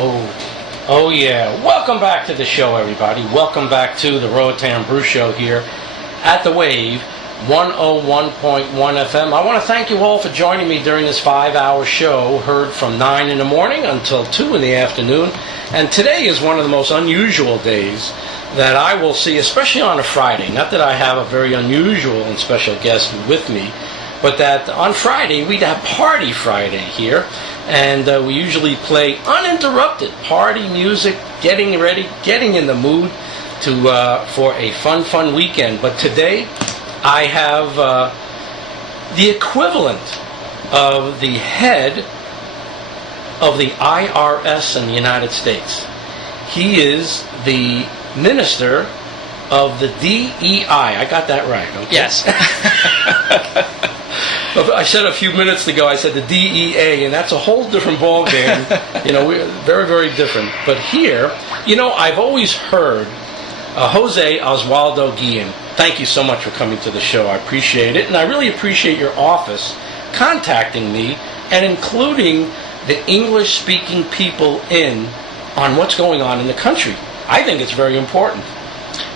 Oh yeah. Welcome back to the show, everybody. Welcome back to the Roatan Brew Show here at the Wave 101.1 FM. I want to thank you all for joining me during this 5-hour show, heard from 9 in the morning until 2 in the afternoon. And today is one of the most unusual days that I will see, especially on a Friday. Not that I have a very unusual and special guest with me, but that on Friday we'd have Party Friday here. And we usually play uninterrupted party music, getting ready, getting in the mood for a fun weekend. But today I have the equivalent of the head of the IRS in the United States. He is the Minister of the DEI. I got that right, okay? Yes. I said a few minutes ago, I said the DEA, and that's a whole different ballgame. We're very, very different. But here, I've always heard Jose Oswaldo Guillen. Thank you so much for coming to the show. I appreciate it. And I really appreciate your office contacting me and including the English-speaking people on what's going on in the country. I think it's very important.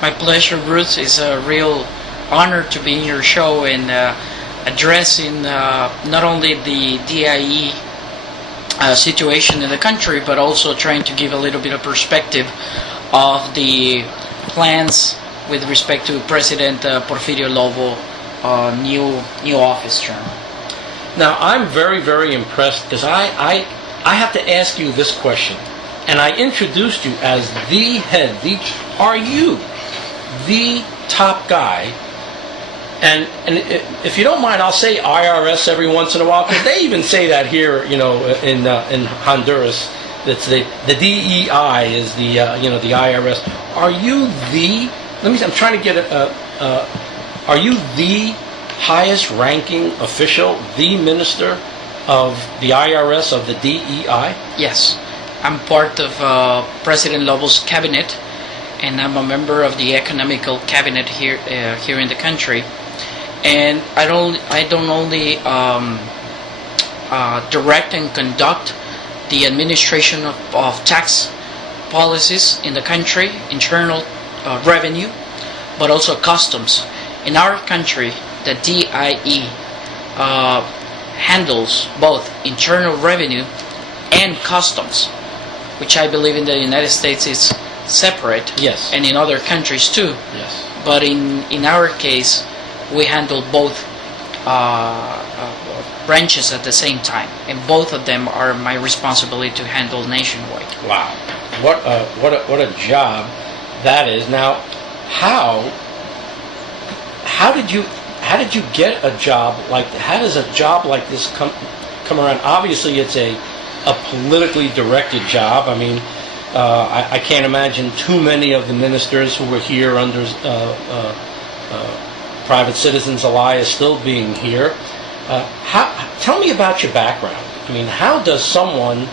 My pleasure, Bruce. It's a real honor to be in your show and addressing not only the DIE situation in the country, but also trying to give a little bit of perspective of the plans with respect to President Porfirio Lobo new office term. Now, I'm very, very impressed because I have to ask you this question. And I introduced you as the head. Are you the top guy? And if you don't mind, I'll say IRS every once in a while, because they even say that here, in Honduras. That's the DEI is the the IRS. Are you the? I'm trying to get are you the highest ranking official, the minister of the IRS of the DEI? Yes, I'm part of President Lobo's cabinet, and I'm a member of the economical cabinet here in the country. And I don't only direct and conduct the administration of tax policies in the country, internal revenue, but also customs. In our country, the DIE handles both internal revenue and customs, which I believe in the United States is separate. Yes. And in other countries too. Yes. But in our case, we handle both branches at the same time, and both of them are my responsibility to handle nationwide. Wow, what a job that is. Now, how did you get a job like that? How does a job like this come around? Obviously, it's a politically directed job. I mean, I can't imagine too many of the ministers who were here under Private Citizens Alliance still being here. Tell me about your background. I mean, how does someone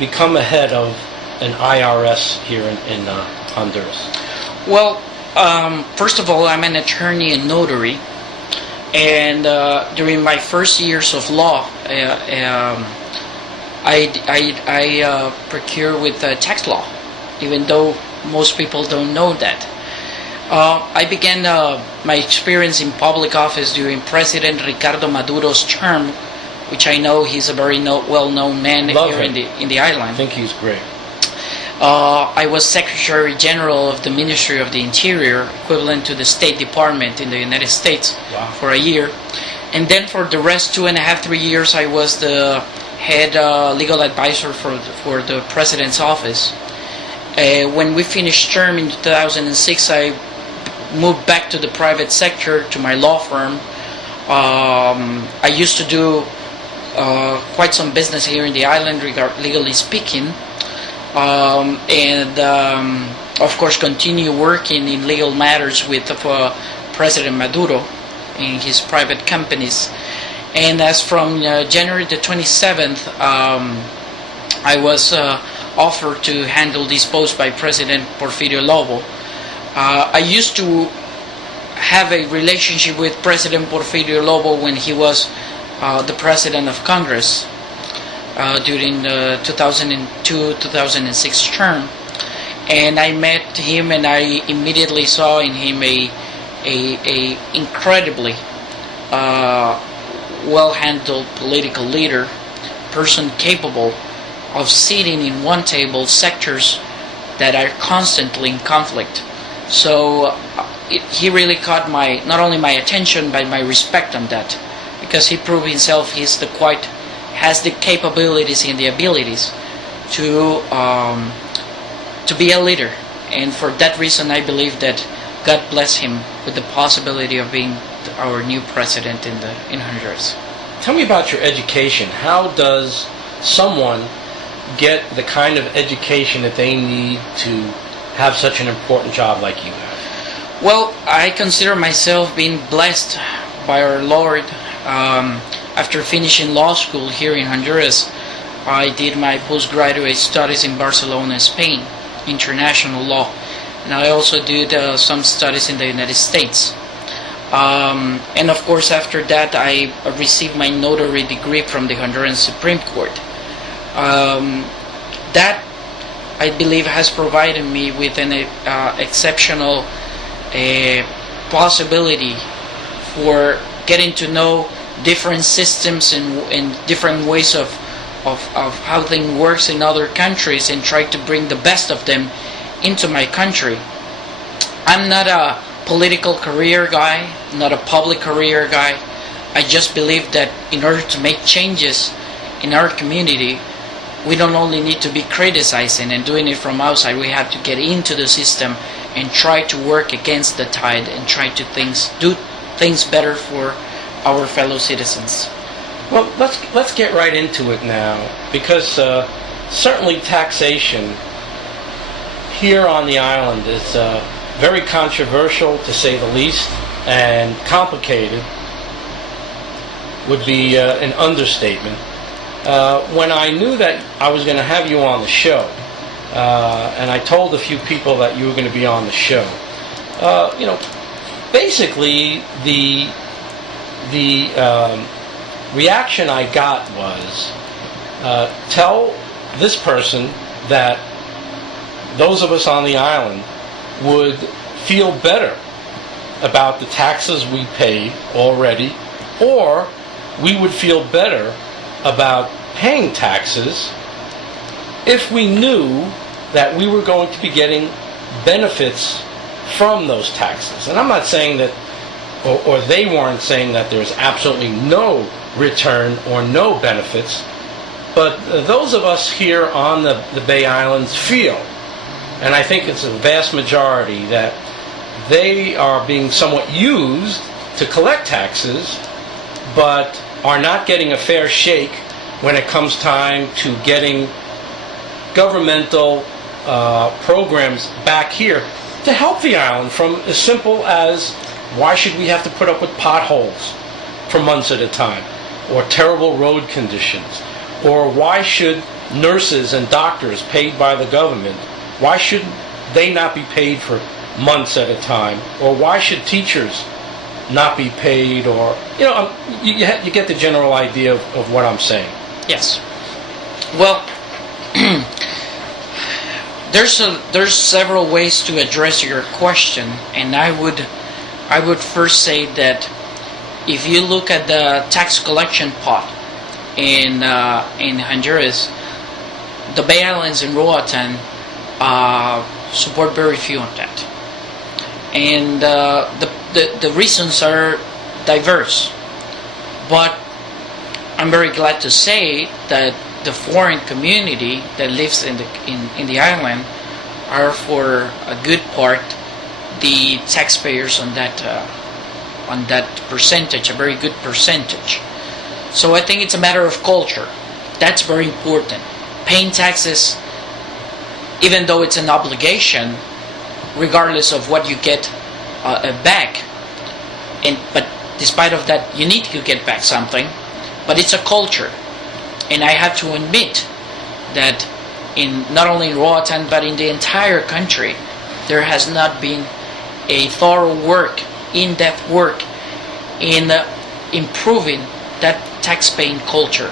become a head of an IRS here in Honduras? Well, first of all, I'm an attorney and notary, and during my first years of law, I procure with tax law, even though most people don't know that. I began my experience in public office during President Ricardo Maduro's term, which I know he's a very well-known man here in the island. I think he's great. I was Secretary General of the Ministry of the Interior, equivalent to the State Department in the United States. Wow. For a year. And then for the rest 2.5-3 years, I was the head legal advisor for the President's office. When we finished term in 2006, I moved back to the private sector, to my law firm. I used to do quite some business here in the island, legally speaking, and of course continue working in legal matters with President Maduro in his private companies. And as from January the 27th, I was offered to handle this post by President Porfirio Lobo. I used to have a relationship with President Porfirio Lobo when he was the President of Congress. during the 2002-2006 term, and I met him, and I immediately saw in him a incredibly well-handled political leader, person capable of sitting in one table sectors that are constantly in conflict. So he really caught not only my attention but my respect on that, because he proved himself has the capabilities and the abilities to be a leader, and for that reason I believe that God bless him with the possibility of being our new president in Honduras. Tell me about your education. How does someone get the kind of education that they need to have such an important job like you have? Well, I consider myself being blessed by our Lord. After finishing law school here in Honduras, I did my postgraduate studies in Barcelona, Spain, international law, and I also did some studies in the United States. And of course, after that, I received my notary degree from the Honduran Supreme Court. That, I believe, has provided me with an exceptional possibility for getting to know different systems and different ways of how things works in other countries, and try to bring the best of them into my country. I'm not a political career guy, not a public career guy. I just believe that in order to make changes in our community, we don't only need to be criticizing and doing it from outside. We have to get into the system and try to work against the tide and try to do things better for our fellow citizens. Well, let's get right into it now, because certainly taxation here on the island is very controversial, to say the least, and complicated would be an understatement. When I knew that I was going to have you on the show, and I told a few people that you were going to be on the show, basically the reaction I got was, tell this person that those of us on the island would feel better about the taxes we pay already, or we would feel better about paying taxes if we knew that we were going to be getting benefits from those taxes. And I'm not saying that, or they weren't saying that there's absolutely no return or no benefits, but those of us here on the Bay Islands feel, and I think it's a vast majority, that they are being somewhat used to collect taxes, but are not getting a fair shake when it comes time to getting governmental programs back here to help the island, from as simple as, why should we have to put up with potholes for months at a time, or terrible road conditions, or why should nurses and doctors paid by the government, why should they not be paid for months at a time, or why should teachers not be paid, or you get the general idea of what I'm saying. Yes. Well, there's several ways to address your question, and I would first say that if you look at the tax collection pot in Honduras, the Bay Islands and Roatan support very few on that, and the reasons are diverse. But I'm very glad to say that the foreign community that lives in the island are, for a good part, the taxpayers on that percentage, a very good percentage. So I think it's a matter of culture. That's very important. Paying taxes, even though it's an obligation, regardless of what you get back, but despite of that, you need to get back something. But it's a culture, and I have to admit that not only in Roatan but in the entire country, there has not been a thorough work, in-depth work in improving that tax-paying culture.